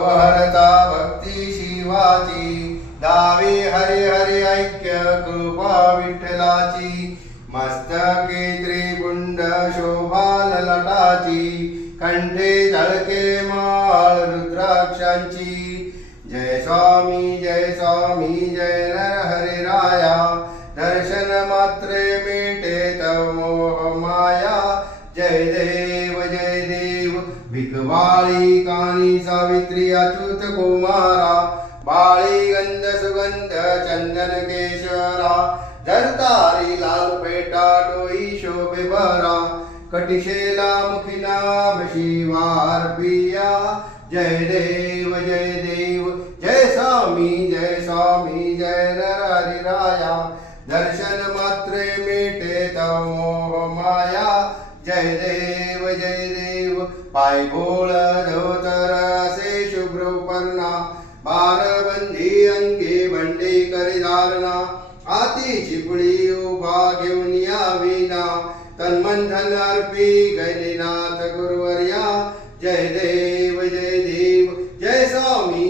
हरता भक्ती शिवाची, दावी हरी हरी ऐक्य कृपा विठ्ठलाची, मस्तके त्रिपुंड शोभा ललाटाची, कंठे झळके माळ रुद्राक्षांची. जय स्वामी जय नर हरी राया, दर्शन मात्रे मिटे तव मोह माया. जय देव भिकवाळी कानी सावित्री अच्युत कुमारा, बाळी गंध सुगंध चंदन केशरा, धरतारी लाल पेटा डोई शोभे बरा, कटिशेला मुखिना शिवार पिया. जय देव जय स्वामी जय नर हरी राया, दर्शन मात्रे मिटे तव मोह माया. जय देव पाय बोळ धोतर असे शुभ्र पर्णा, बारबंधी अंगी बंडी करी धारणा, हाती चिपळी उभा घेऊन याविना, तन्मंथन अर्पी गैनीनाथ गुरुवर्या. जय देव जय स्वामी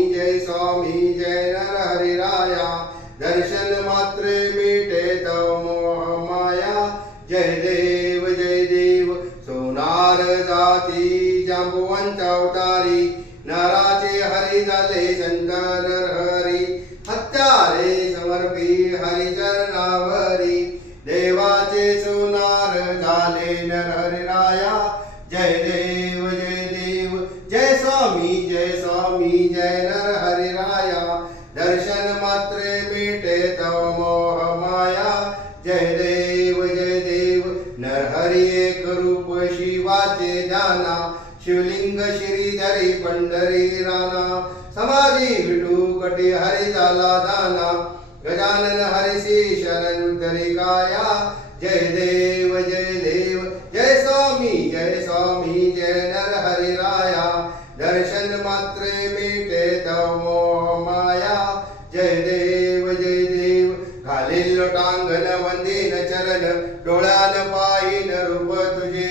जय नर हरी राया, दर्शन मात्रे मिटे तव मोह माया. जय देव सोनार जाती जांबुवंत अवतारी, नराचे हरी झाले संत नरहरी, हत्यारे समर्पी हरी चरणावरी, देवाचे सोनार झाले नरहरी राया. जय देव जय स्वामी जय नर हरी राया, दर्शन मात्रे मिटे तव मोह माया. जय देव नरहरी एक रूप शिवाचे ध्याना, शिवलिंग श्रीधरी पंढरी राना, समाधी विठू कटी हरी झाला दाना, गजानन हरिसी शरण उद्धरी काया. जय देव जय स्वामी जय नर हरी राया, दर्शन मात्रे मिटे तव मोह माया. जय देव घालील लोटांगण वंदीन चरण, डोळ्यान पाहिन रूप तुझे,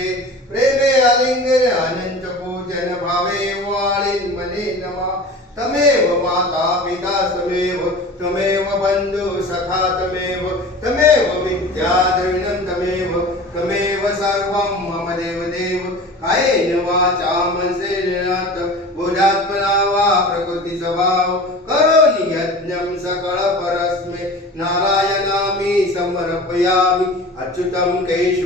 प्रेमे आलिंगन अनंत पूजन, भावे वाळीन मने नमा. तमेव माता पिता तमेव बंधु सखा तमेव विद्या द्रविणं तमेव सर्वं मम देव. कायेन वाचा मनसेन बुद्ध्यात्मना वा प्रकृती स्वभाव, करोमि यज्ञं सकळ परस्मै, नारायणामि समर्पयामि. अच्युतं केशव